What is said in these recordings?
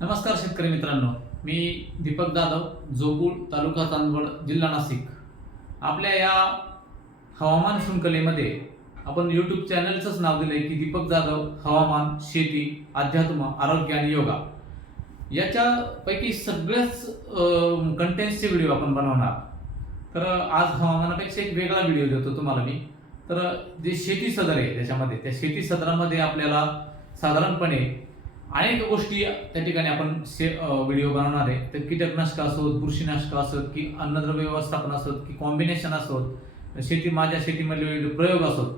नमस्कार शेतकरी मित्रांनो. मी दीपक जाधव जोपूर तालुका चांदवड जिल्हा नाशिक. आपल्या या हवामान शृंखलेमध्ये आपण यूट्यूब चॅनलचंच नाव दिलं आहे की दीपक जाधव हवामान शेती अध्यात्म आरोग्य आणि योगा. याच्यापैकी सगळ्याच कंटेंट्सचे व्हिडिओ आपण बनवणार. तर आज हवामानापेक्षा एक वेगळा व्हिडिओ देतो तुम्हाला मी. तर जे शेती सदर आहे त्याच्यामध्ये त्या शेती सदरामध्ये आपल्याला साधारणपणे अनेक गोष्टी त्या ठिकाणी आपण व्हिडिओ बनवणार आहे. तर कीटकनाशक असोत बुरशीनाशक असोत की अन्नद्रव्य व्यवस्थापन असोत की कॉम्बिनेशन असोत शेती माझ्या शेतीमधले विविध प्रयोग असोत.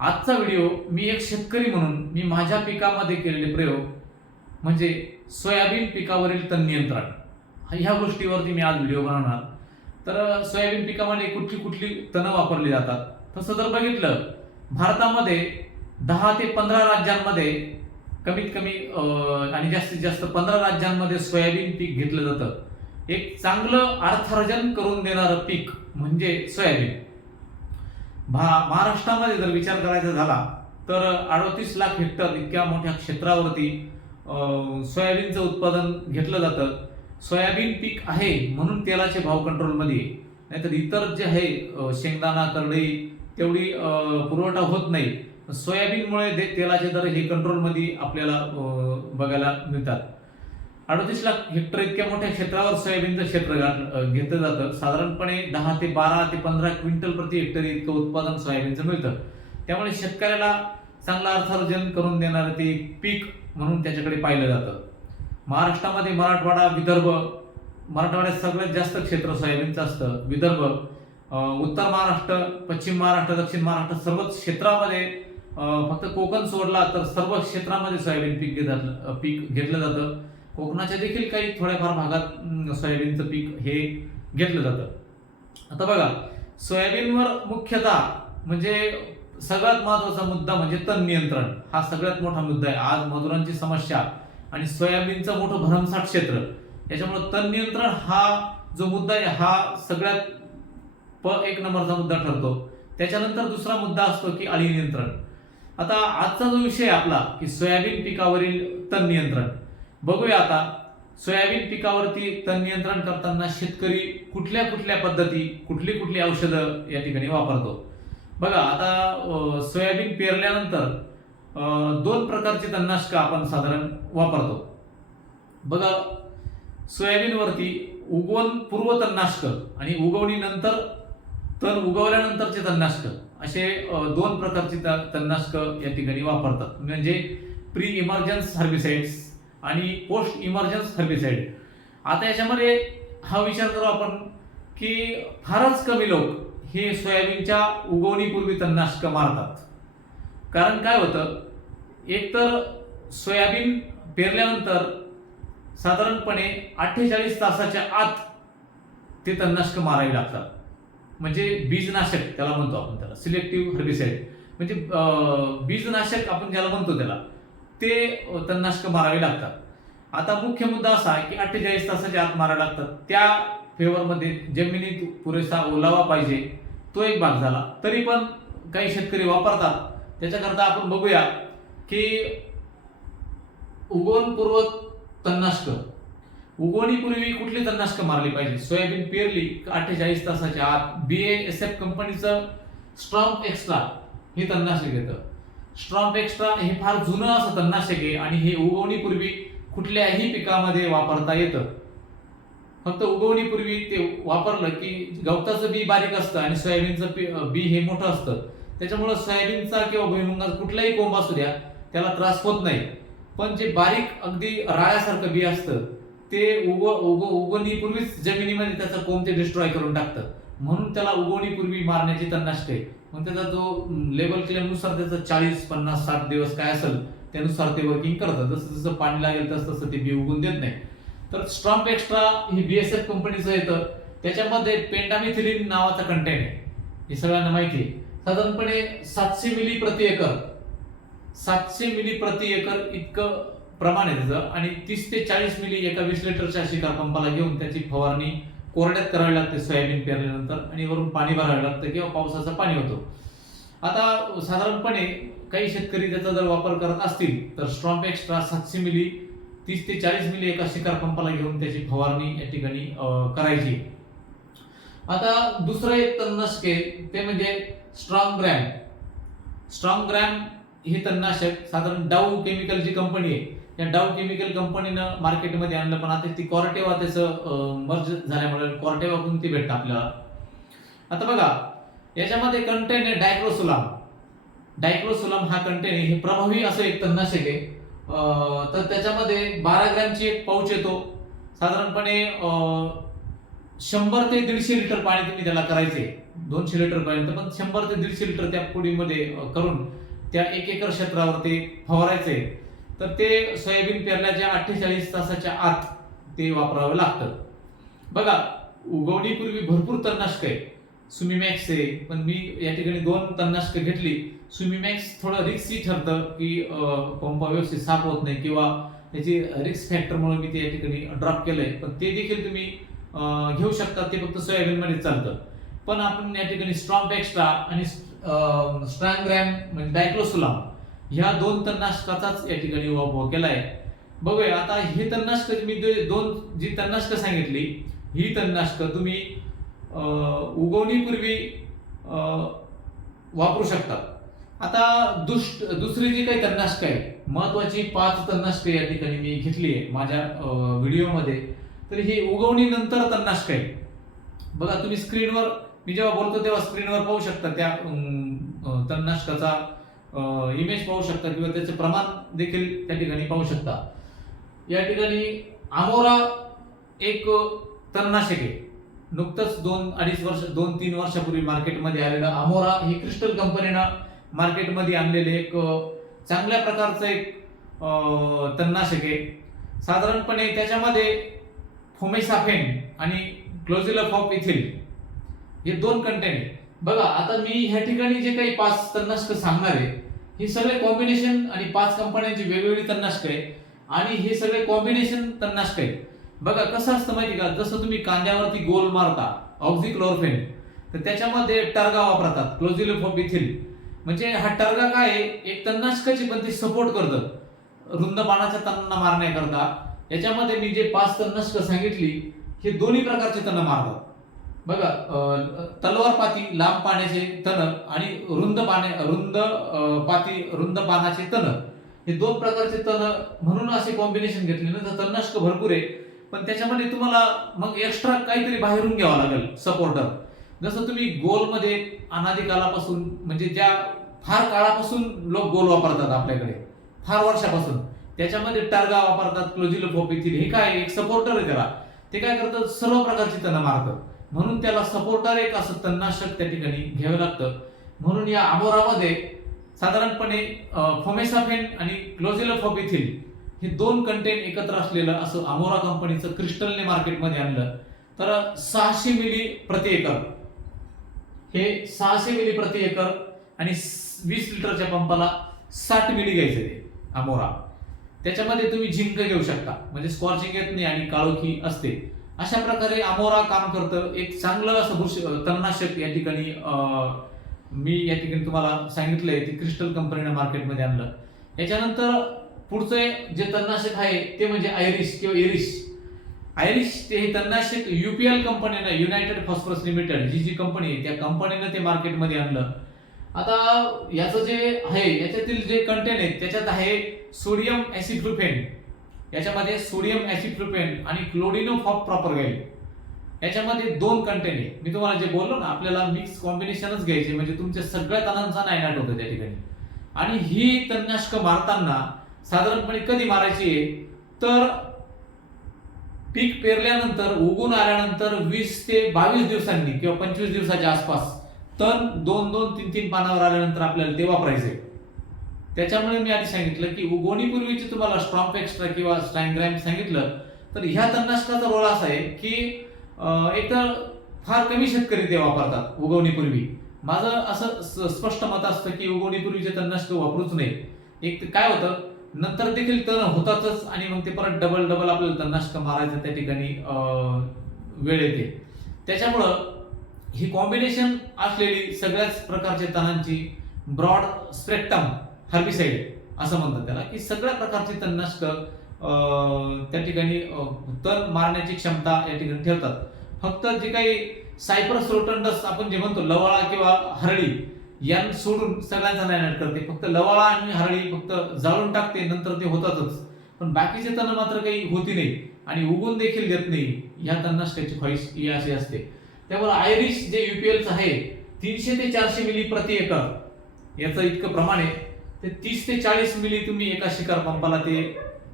आजचा व्हिडिओ मी एक शेतकरी म्हणून मी माझ्या पिकामध्ये केलेले प्रयोग म्हणजे सोयाबीन पिकावरील तण नियंत्रण. ह्या गोष्टीवरती मी आज व्हिडिओ बनवणार. तर सोयाबीन पिकामध्ये कुठली कुठली तणं वापरली जातात? तसं जर बघितलं भारतामध्ये दहा ते पंधरा राज्यांमध्ये कमीत कमी आणि जास्तीत जास्त पंधरा राज्यांमध्ये सोयाबीन पीक घेतलं जातं. एक चांगलं अर्थार्जन करून देणारं पीक म्हणजे सोयाबीन. भा महाराष्ट्रामध्ये जर विचार करायचा झाला तर अडतीस लाख हेक्टर इतक्या मोठ्या क्षेत्रावरती सोयाबीनचं उत्पादन घेतलं जातं. सोयाबीन पीक आहे म्हणून तेलाचे भाव कंट्रोलमध्ये नाहीतर इतर जे आहे शेंगदाणा करडई तेवढी पुरवठा होत नाही. सोयाबीनमुळे ते तेलाचे दर हे कंट्रोलमध्ये आपल्याला बघायला मिळतात. अडतीस लाख हेक्टर इतक्या मोठ्या क्षेत्रावर सोयाबीनचं क्षेत्र घेतलं जातं. साधारणपणे दहा ते बारा ते पंधरा क्विंटल प्रति हेक्टर इतकं उत्पादन सोयाबीनचं मिळतं. त्यामुळे शेतकऱ्याला चांगलं अर्थार्जन करून देणारं ते पीक म्हणून त्याच्याकडे पाहिलं जातं. महाराष्ट्रामध्ये मराठवाडा विदर्भ मराठवाड्यात सगळ्यात जास्त क्षेत्र सोयाबीनचं असतं. विदर्भ उत्तर महाराष्ट्र पश्चिम महाराष्ट्र दक्षिण महाराष्ट्र सर्वच क्षेत्रामध्ये फक्त कोकण सोडला तर सर्व क्षेत्रामध्ये सोयाबीन पीक घेतात पीक घेतलं जातं. कोकणाच्या देखील काही थोड्याफार भागात सोयाबीनचं पीक हे घेतलं जातं. आता बघा सोयाबीनवर मुख्यतः म्हणजे सगळ्यात महत्त्वाचा मुद्दा म्हणजे तण नियंत्रण. हा सगळ्यात मोठा मुद्दा आहे. आज मजुरांची समस्या आणि सोयाबीनचं मोठं भरमसाठ क्षेत्र. याच्यामुळे तण नियंत्रण हा जो मुद्दा आहे हा सगळ्यात प एक नंबरचा मुद्दा ठरतो. त्याच्यानंतर दुसरा मुद्दा असतो की अळी नियंत्रण. आता आजचा जो विषय आपला की सोयाबीन पिकावरील तण नियंत्रण. बघूया आता सोयाबीन पिकावरती तण नियंत्रण करताना शेतकरी कुठल्या कुठल्या पद्धती कुठली कुठली औषधं या ठिकाणी वापरतो? बघा आता सोयाबीन पेरल्यानंतर दोन प्रकारची तणनाशकं आपण साधारण वापरतो. बघा सोयाबीनवरती उगवण पूर्व तणनाशकं आणि उगवणीनंतर तण उगवल्यानंतरचे तणनाशक. असे दोन प्रकारची त- तणनाशकं या ठिकाणी वापरतात. म्हणजे प्री इमर्जन्स हर्बिसाइड्स आणि पोस्ट इमर्जन्स हर्बिसाइड आता याच्यामध्ये हा विचार करू आपण की फारच कमी लोक हे सोयाबीनच्या उगवणीपूर्वी तणनाशकं मारतात. कारण काय होतं? एकतर सोयाबीन पेरल्यानंतर साधारणपणे अठ्ठेचाळीस तासाच्या आत ते तणनाशक मारावी लागतात. म्हणजे बीजनाशक त्याला म्हणतो आपण त्याला सिलेक्टिव्ह हर्बिसाईड म्हणजे बीजनाशक आपण ज्याला म्हणतो त्याला ते तणनाशक मारावे लागतात. आता मुख्य मुद्दा असा आहे की अठ्ठेचाळीस तासाच्या आत मारावे लागतात. त्या फेवरमध्ये जमिनीत पुरेसा ओलावा पाहिजे तो एक भाग झाला. तरी पण काही शेतकरी वापरतात. त्याच्याकरता आपण बघूया की उगवणपूर्वक तणनाशक उगवणीपूर्वी कुठली तणनाशक मारली पाहिजे? सोयाबीन पेरली अठ्ठेचाळीस तासाच्या आत? बी एस एफ कंपनीचं स्ट्रॉंग एक्स्ट्रा हे तणनाशक येतं. स्ट्रॉंग एक्स्ट्रा हे फार जुनं असं तणनाशक आहे आणि हे उगवणीपूर्वी कुठल्याही पिकामध्ये वापरता येतं. फक्त उगवणीपूर्वी ते वापरलं की गवताचं बी बारीक असतं आणि सोयाबीनचं पी- बी हे मोठं असतं. त्याच्यामुळं सोयाबीनचा किंवा भुईमुंगाचा कुठलाही कोंब असू द्या त्याला त्रास होत नाही. पण जे बारीक अगदी राळ्यासारखं बी असतं ते उग उग उगवणीपूर्वीच जमिनीमध्ये त्याचा कोंब ते डिस्ट्रॉय करून टाकतं. म्हणून त्याला उगवणीपूर्वी मारण्याची तणनाशक आहे. मग त्याचा जो लेबल केल्यानुसार त्याचा चाळीस पन्नास साठ दिवस काय असेल त्यानुसार ते वर्किंग करतं. जसं जसं पाणी लागेल तसं तसं ते बी उगून देत नाही. तर स्ट्रॉम्प एक्स्ट्रा हे एफ कंपनीचं येतं. त्याच्यामध्ये पेंडामिथिलिन नावाचा कंटेंट आहे. हे सगळ्यांना माहिती आहे. साधारणपणे सातशे मिली प्रति एकर. सातशे मिली प्रति एकर इतकं प्रमाण आहे त्याचं आणि तीस ते चाळीस मिली एका वीस लिटरच्या शिकार पंपाला घेऊन त्याची फवारणी कोरड्यात करावी लागते सोयाबीन पेरल्यानंतर. आणि वरून पाणी भरावं लागतं किंवा पावसाचं पाणी होतं. आता साधारणपणे काही शेतकरी त्याचा जर वापर करत असतील तर स्ट्रॉंग एक्स्ट्रा सातशे मिली तीस ते चाळीस मिली एका शिकार पंपाला घेऊन त्याची फवारणी या ठिकाणी करायची. आता दुसरं एक तणनाशक आहे ते म्हणजे स्ट्रॉंग ग्रॅम स्ट्रॉंग ग्रॅम हे तणनाशक साधारण डाऊ केमिकलची कंपनी आहे या डाव केमिकल कंपनीनं मार्केटमध्ये आणलं पण आता ती कॉर्टेवा त्याचं मर्ज झाल्यामुळे कॉर्टेवा कोणती भेटतं आपल्याला. आता बघा याच्यामध्ये कंटेन आहे डायक्रोसुलाम डायक्रोसुलाम हा कंटेन हे प्रभावी असं एक तन्नाशक आहे. तर त्याच्यामध्ये बारा ग्रॅमची एक पाऊच येतो. साधारणपणे शंभर ते दीडशे लिटर पाणी तुम्ही त्याला करायचे दोनशे लिटर पर्यंत पण शंभर ते दीडशे लिटर त्या पुडीमध्ये करून त्या एक एकर क्षेत्रावरती फवारायचे तर ते सोयाबीन पेरण्याच्या अठ्ठेचाळीस तासाच्या आत ते वापरावं लागतं. बघा उगवणीपूर्वी भरपूर तणनाशक आहे सुमीमॅक्स आहे पण मी या ठिकाणी दोन तणनाशक घेतली. सुमीमॅक्स थोडं रिक्सी ठरतं की पंप व्यवस्थित साफ होत नाही किंवा त्याची रिक्स फॅक्टरमुळे मी ते या ठिकाणी ड्रॉप केलंय. पण ते देखील तुम्ही घेऊ शकता ते फक्त सोयाबीनमध्ये चालतं. पण आपण या ठिकाणी स्ट्रॉंग एक्स्ट्रा आणि स्ट्रॉंग ग्रॅम म्हणजे डायक्लोसुलाम ह्या दोन तणनाशकाचाच या ठिकाणी वापर केलाय. बघूया आता हे तणनाशक मी दोन जी तणनाशकं सांगितली ही तणनाशकं तुम्ही उगवणीपूर्वी वापरू शकता आता दुष्ट दुसरी जी काही तणनाशक आहे महत्वाची पाच तणनाशक या ठिकाणी मी घेतली आहे माझ्या व्हिडिओमध्ये. तर ही उगवणीनंतर तणनाशक आहे बघा तुम्ही स्क्रीनवर मी जेव्हा बोलतो तेव्हा स्क्रीनवर पाहू शकता त्या तणनाशकाचा इमेज पाहू शकता किंवा त्याचे प्रमाण देखील त्या ठिकाणी पाहू शकता. या ठिकाणी आमोरा एक तणनाशक आहे. नुकतंच दोन अडीच वर्ष दोन तीन वर्षापूर्वी मार्केटमध्ये आलेलं आमोरा ही क्रिस्टल कंपनीनं मार्केटमध्ये आणलेले एक चांगल्या प्रकारचं एक तणनाशक आहे. साधारणपणे त्याच्यामध्ये फोमेसाफेन आणि क्लोझिलफ ऑफ इथिल. हे दोन कंटेंट बघा आता मी ह्या ठिकाणी जे काही पाच तणनाशक सांगणार आहे हे सगळे कॉम्बिनेशन आणि पाच कंपन्यांची वेगवेगळी तन्नाशक आहे. आणि हे सगळे कॉम्बिनेशन तणनाशक आहे. बघा कसं असतं माहिती का? जसं तुम्ही कांद्यावरती गोल मारता ऑक्झिक्लोरफेन तर त्याच्यामध्ये टर्गा वापरतात क्लोझिलोफोबिथिल म्हणजे हा टर्गा काय आहे? एक तणनाशकाची पण ते सपोर्ट करतं. रुंद पानाच्या तणांना मारण्याकरता. याच्यामध्ये मी जे पाच तणनाशक सांगितली हे दोन्ही प्रकारचे तण मारतात. बघा तलवार पाती लांब पाण्याचे तण आणि रुंद पाने रुंद पाती रुंद पानाचे तण हे दोन प्रकारचे तण म्हणून असे कॉम्बिनेशन घेतले ना तर तणनाशक भरपूर आहे. पण त्याच्यामध्ये तुम्हाला मग एक्स्ट्रा काहीतरी बाहेरून घ्यावं लागेल सपोर्टर जसं तुम्ही गोलमध्ये अनादी कालापासून म्हणजे ज्या फार काळापासून लोक गोल वापरतात आपल्याकडे फार वर्षापासून त्याच्यामध्ये टार्गा वापरतात क्लोजिलोफोपिथिल हे काय एक सपोर्टर आहे त्याला. ते काय करतात सर्व प्रकारची तण मारतात. म्हणून त्याला सपोर्टर एक असं तणनाशक त्या ठिकाणी घ्यावं लागतं. म्हणून या आमोरामध्ये साधारणपणे फोमेसाफेन आणि क्लोजिलोफोपिथिल हे दोन कंटेंट एकत्र असलेलं असं अमोरा कंपनीचं क्रिस्टलने मार्केटमध्ये आणलं. तर सहाशे मिली प्रति एकर. हे सहाशे मिली प्रति एकर आणि वीस लिटरच्या पंपाला साठ मिली घ्यायचे ते अमोरा त्याच्यामध्ये तुम्ही झिंक घेऊ शकता. म्हणजे स्कॉर्चिंग येत नाही आणि काळोखी असते. अशा प्रकारे अमोरा काम करतं. एक चांगलं असं तणनाशक या ठिकाणी मी या ठिकाणी तुम्हाला सांगितलंय ते क्रिस्टल कंपनीने मार्केटमध्ये आणलं. याच्यानंतर पुढचं जे तणनाशक आहे ते म्हणजे आयरिश किंवा इरिश आयरिश ते हे तणनाशक युपीएल कंपनीनं युनायटेड फॉस्फरस लिमिटेड जी जी कंपनी आहे त्या कंपनीनं ते मार्केटमध्ये आणलं. आता याचं जे आहे याच्यातील जे कंटेंट आहे त्याच्यात आहे सोडियम ऍसिफ्लुफेन याच्यामध्ये सोडियम ॲसिप्रोपेन आणि क्लोडिनो फॉप प्रॉपरगाईल याच्यामध्ये दोन कंटेंट आहे. मी तुम्हाला जे बोललो ना आपल्याला मिक्स कॉम्बिनेशनच घ्यायचे म्हणजे तुमच्या सगळ्या तणांचा नायनाट होतं त्या ठिकाणी. आणि ही तणनाशक मारताना साधारणपणे कधी मारायची? आहे तर पीक पेरल्यानंतर उगून आल्यानंतर वीस ते बावीस दिवसांनी किंवा पंचवीस दिवसाच्या आसपास तण दोन दोन तीन तीन पानावर आल्यानंतर आपल्याला ते वापरायचे. त्याच्यामुळे मी आधी सांगितलं की उगवणीपूर्वीचे तुम्हाला स्ट्रॉंग एक्स्ट्रा किंवा स्टँग्रॅम सांगितलं तर ह्या तणनाशकाचा रोल असा आहे की एक तर फार कमी शेतकरी ते वापरतात उगवणीपूर्वी माझं असं स- स्पष्ट मत असतं की उगवणीपूर्वीचे तणनाशक वापरूच नये. एक तर काय होतं नंतर देखील तण होतातच आणि मग ते परत डबल डबल आपल्याला तणनाशक मारायचं त्या ठिकाणी वेळ येते. त्याच्यामुळं ही कॉम्बिनेशन असलेली सगळ्याच प्रकारच्या तणांची ब्रॉड स्पेक्टम हर्बिसाईड असं म्हणतात त्याला की सगळ्या प्रकारचे तणनाशक त्या ठिकाणी तण मारण्याची क्षमता या ठिकाणी ठेवतात. फक्त जे काही सायप्रस रोटंडस आपण जे म्हणतो लवाळा किंवा हरळी यां सोडून सगळ्यांचा नायनाट करते फक्त लवाळा आणि हरळी फक्त जाळून टाकते नंतर ते होतातच. पण बाकीचे तण मात्र काही होती नाही आणि उगून देखील देत नाही ह्या तणनाशकाची ख्वाहिश ही अशी असते. त्यामुळे आयरिश जे युपीएलचं आहे तीनशे ते चारशे मिली प्रति एकर याचं इतकं प्रमाण आहे. ते तीस ते चाळीस मिली तुम्ही एका शिकार पंपाला ते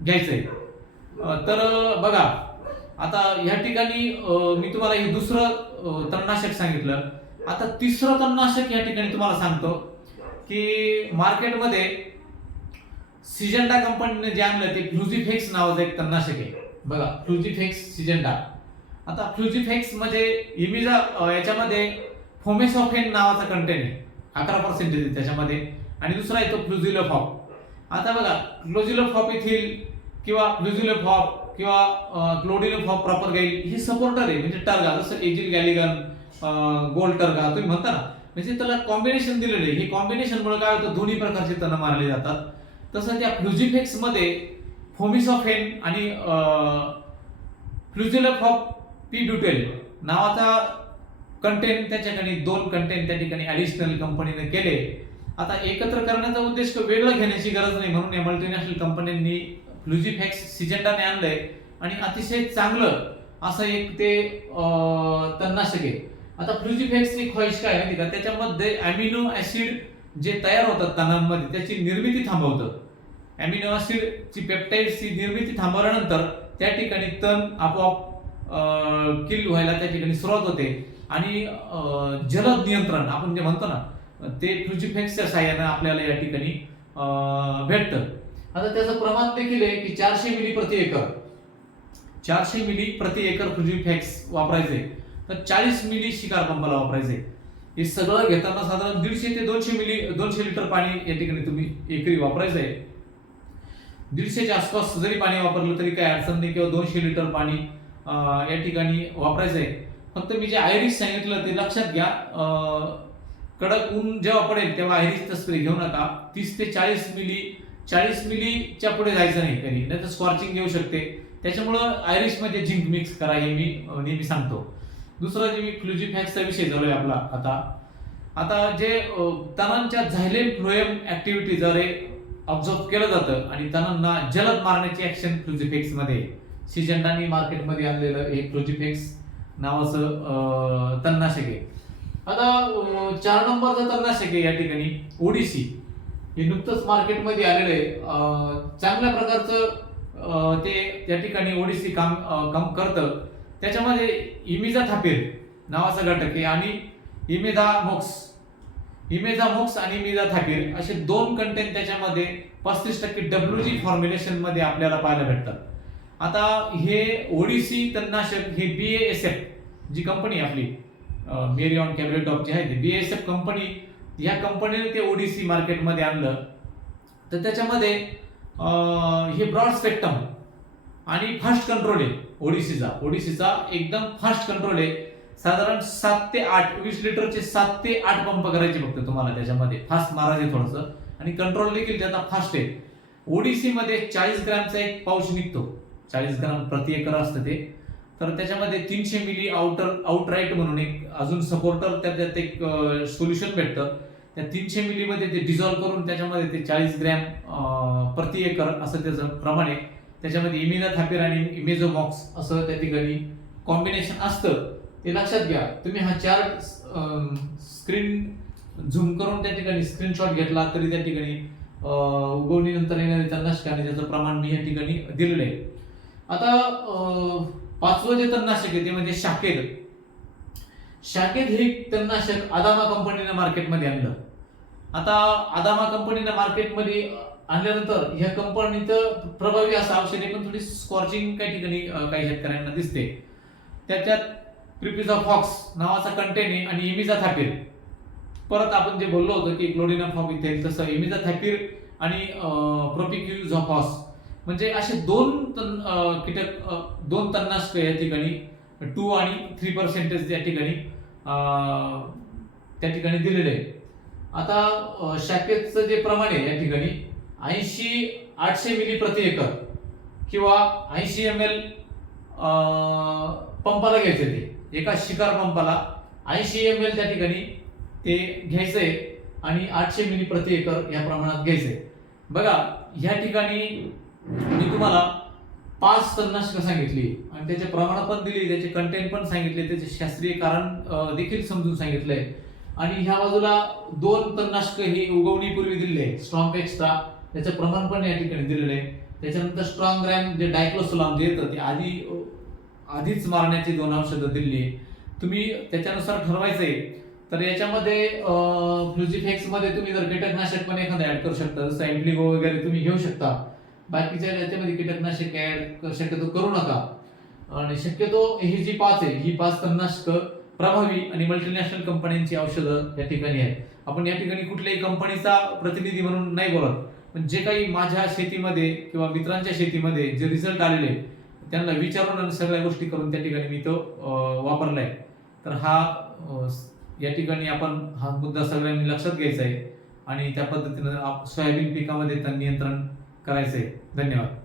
घ्यायचंय. आहे तर बघा आता ह्या ठिकाणी मी तुम्हाला हे दुसरं तणनाशक सांगितलं. आता तिसरं तणनाशक या ठिकाणी तुम्हाला सांगतो की मार्केटमध्ये सिजंडा कंपनीने जे आणलं ते फ्लुझिफेक्स नावाचं एक तणनाशक आहे. बघा फ्लुझिफेक्स सिजंडा. आता फ्लुझिफेक्स म्हणजे इमिजा याच्यामध्ये फोमेसॉफेन नावाचा कंटेंट आहे. अकरा पर्सेंटेज त्याच्यामध्ये. आणि दुसरा येतो फ्लुझिलोफॉप आता बघा फ्लुझिलोफॉप येथील किंवा फ्लुझिलोफॉप किंवा क्लोडिलोफॉप प्रॉपर गाईल हे सपोर्टर आहे म्हणजे टर्गा जसं एजिल गॅलिगन गोल्ड टर्गा तुम्ही म्हणता ना म्हणजे त्याला कॉम्बिनेशन दिलेलं आहे. हे कॉम्बिनेशनमुळे काय होतं दोन्ही प्रकारचे तण मारले जातात. तसं त्या फ्लुझिफेक्समध्ये फोमिसॉफेन आणि फ्लुझिलोफॉप पी ब्युटेल नावाचा कंटेंट त्या ठिकाणी दोन कंटेंट त्या ठिकाणी ॲडिशनल कंपनीने केले. आता एकत्र करण्याचा उद्देश वेगळं घेण्याची गरज नाही म्हणून या मल्टीनॅशनल कंपन्यांनी फ्लुझिफॅक्स सिजंडाने आणलंय. आणि अतिशय चांगलं असं एक ते तन्नाशक तणनाशक आहे. आता फ्लुझिफॅक्सची ख्वाहिश काय माहिती का? त्याच्यामध्ये अॅमिनो ऍसिड जे तयार होतात तणांमध्ये त्याची निर्मिती थांबवतं. अॅमिनो ऍसिडची पेप्टाईडची निर्मिती थांबवल्यानंतर त्या ठिकाणी तण आपोआप किल व्हायला त्या ठिकाणी सुरुवात होते. आणि जलद नियंत्रण आपण जे म्हणतो ना ते फ्लुजिफेक्सच्या साह्यानं आपल्याला या ठिकाणी भेटतं. आता त्याचं प्रमाण देखील आहे की चारशे मिली प्रति एकर. चारशे मिली प्रति एकर फ्लुजिफॅक्स वापरायचे तर चाळीस मिली शिकार पंपाला वापरायचे हे सगळं घेताना साधारण दीडशे ते दोनशे मिली दोनशे लिटर पाणी या ठिकाणी तुम्ही एकरी वापरायचं आहे दीडशेच्या आसपास जरी पाणी वापरलं तरी काही अडचण नाही किंवा दोनशे लिटर पाणी या ठिकाणी वापरायचं आहे फक्त मी जे आयरिश सांगितलं ते लक्षात घ्या. कडक ऊन जेव्हा पडेल तेव्हा आयरिश स्प्रे घेऊ नका. तीस ते चाळीस मिली चाळीस मिलीच्या पुढे जायचं नाही कधी. नाही तर स्कॉर्चिंग येऊ शकते. त्याच्यामुळं आयरिशमध्ये झिंक मिक्स करा हे मी नेहमी सांगतो. दुसरं जे मी फ्लुजिफॅक्सचा विषय झालोय आपला आता. आता जे तणांच्या झायलेम फ्लोएम ऍक्टिव्हिटी जर ऑब्झर्व केलं जातं आणि तणांना जलद मारण्याची ॲक्शन फ्लुजिफेक्समध्ये सिजंडानी मार्केटमध्ये आणलेलं हे फ्लुजिफेक्स नावाचं तणनाशक आहे. आता चार नंबरचं तणनाशक आहे या ठिकाणी. ओडिसी. हे नुकतंच मार्केटमध्ये आलेलं आहे. चांगल्या प्रकारचं ते त्या ठिकाणी ओडिसी काम काम करतं. त्याच्यामध्ये इमिजा थापीर नावाचा घटक आहे. आणि इमेदा मोक्स. इमेजा मोक्स आणि इमेजा थापीर असे दोन कंटेंट त्याच्यामध्ये पस्तीस टक्के डब्ल्यू जी फॉर्म्युलेशनमध्ये आपल्याला पाहायला भेटतात. आता हे ओडिसी तणनाशक हे बी एस एफ जी कंपनी आपली मेरिऑन कॅबिनेट जी आहे बी एस एफ कंपनी या कंपनीने ते ओडिसी मार्केटमध्ये आणलं. तर त्याच्यामध्ये हे ब्रॉड स्पेक्ट्रम आणि फास्ट कंट्रोल आहे ओडीसीचा ओडिसीचा एकदम फास्ट कंट्रोल आहे. साधारण सात ते आठ वीस लिटरचे सात ते आठ पंप करायचे फक्त तुम्हाला त्याच्यामध्ये. फास्ट मारायचे थोडंसं. आणि कंट्रोल देखील त्याचा फास्ट आहे. ओडीसीमध्ये चाळीस ग्रॅमचा एक पाऊच निघतो. चाळीस ग्राम प्रति एकर असतं ते. तर त्याच्यामध्ये तीनशे मिली आउटर आउटराईट म्हणून एक अजून सपोर्टर त्याच्यात एक सोल्युशन भेटतं. त्या तीनशे मिलीमध्ये ते डिझॉल्व्ह करून त्याच्यामध्ये ते चाळीस ग्रॅम प्रति एकर असं त्याचं प्रमाण आहे. त्याच्यामध्ये इमिना थापीर आणि इमेझोबॉक्स असं त्या ठिकाणी कॉम्बिनेशन असतं. ते लक्षात घ्या. तुम्ही हा चार्ट स्क्रीन झूम करून त्या ठिकाणी स्क्रीनशॉट घेतला तरी त्या ठिकाणी उगवणीनंतर येणारे त्यांना त्याचं प्रमाण मी या ठिकाणी दिलेलं आहे. आता पाचवं जे तणनाशक आहे ते म्हणजे शाकेद शाकेद हे तणनाशक अदामा कंपनीने मार्केटमध्ये आणलं. आता अदामा कंपनीने मार्केटमध्ये आणल्यानंतर ह्या कंपनीचं प्रभावी असं औषध आहे पण थोडी स्कॉर्चिंग काही ठिकाणी काही शेतकऱ्यांना दिसते. त्याच्यात प्रिपिझा फॉक्स नावाचा कंटेन आहे आणि इमिझा थापीर परत आपण जे बोललो होतो की क्लोडिना फॉक इथे तसं इमिझा थापीर आणि प्रोपिक्यू झॉफॉस म्हणजे असे दोन तन कीटक दोन तणनाशक या ठिकाणी टू आणि थ्री पर्सेंटेज या ठिकाणी त्या ठिकाणी दिलेले आहे आता शाखेचं जे प्रमाण आहे या ठिकाणी ऐंशी आठशे मिली प्रति एकर किंवा ऐंशी एम एल पंपाला घ्यायचे ते. एका शिकार पंपाला ऐंशी एम एल त्या ठिकाणी ते घ्यायचंय आणि आठशे मिली प्रति एकर या प्रमाणात घ्यायचंय बघा ह्या ठिकाणी मी तुम्हाला पाच तणनाशकं सांगितली आणि त्याचे प्रमाण पण दिली त्याचे कंटेंट पण सांगितले त्याचे शास्त्रीय कारण देखील समजून सांगितलंय आणि ह्या बाजूला दोन तणनाशक ही उगवणीपूर्वी दिलेले आहे स्ट्रॉंग एक्स्ट्रा त्याचं प्रमाण पण या ठिकाणी दिलेलं आहे. त्याच्यानंतर स्ट्रॉंग रॅम जे डायक्लोसोलाम जे येतं ते आधी आधीच मारण्याची दोन औषधं दिली आहे तुम्ही त्याच्यानुसार ठरवायचं आहे तर याच्यामध्ये फ्युजिफेक्समध्ये तुम्ही जर कीटकनाशक पण एखादं ऍड करू शकता जसं एम्प्लिगो वगैरे तुम्ही घेऊ शकता. बाकीच्या याच्यामध्ये कीटकनाशक ऍड शक्यतो करू नका. आणि शक्यतो ही जी पाच आहे ही पाच तणनाशक प्रभावी आणि मल्टीनॅशनल कंपन्यांची औषधं या ठिकाणी आहेत. आपण या ठिकाणी कुठल्याही कंपनीचा प्रतिनिधी म्हणून नाही बोलत. पण जे काही माझ्या शेतीमध्ये किंवा मित्रांच्या शेतीमध्ये जे रिझल्ट आलेले त्यांना विचारून आणि सगळ्या गोष्टी करून त्या ठिकाणी मी तो वापरला आहे तर हा या ठिकाणी आपण हा मुद्दा सगळ्यांनी लक्षात घ्यायचा आहे. आणि त्या पद्धतीनं आप- सोयाबीन पिकामध्ये तण नियंत्रण करायचं आहे धन्यवाद.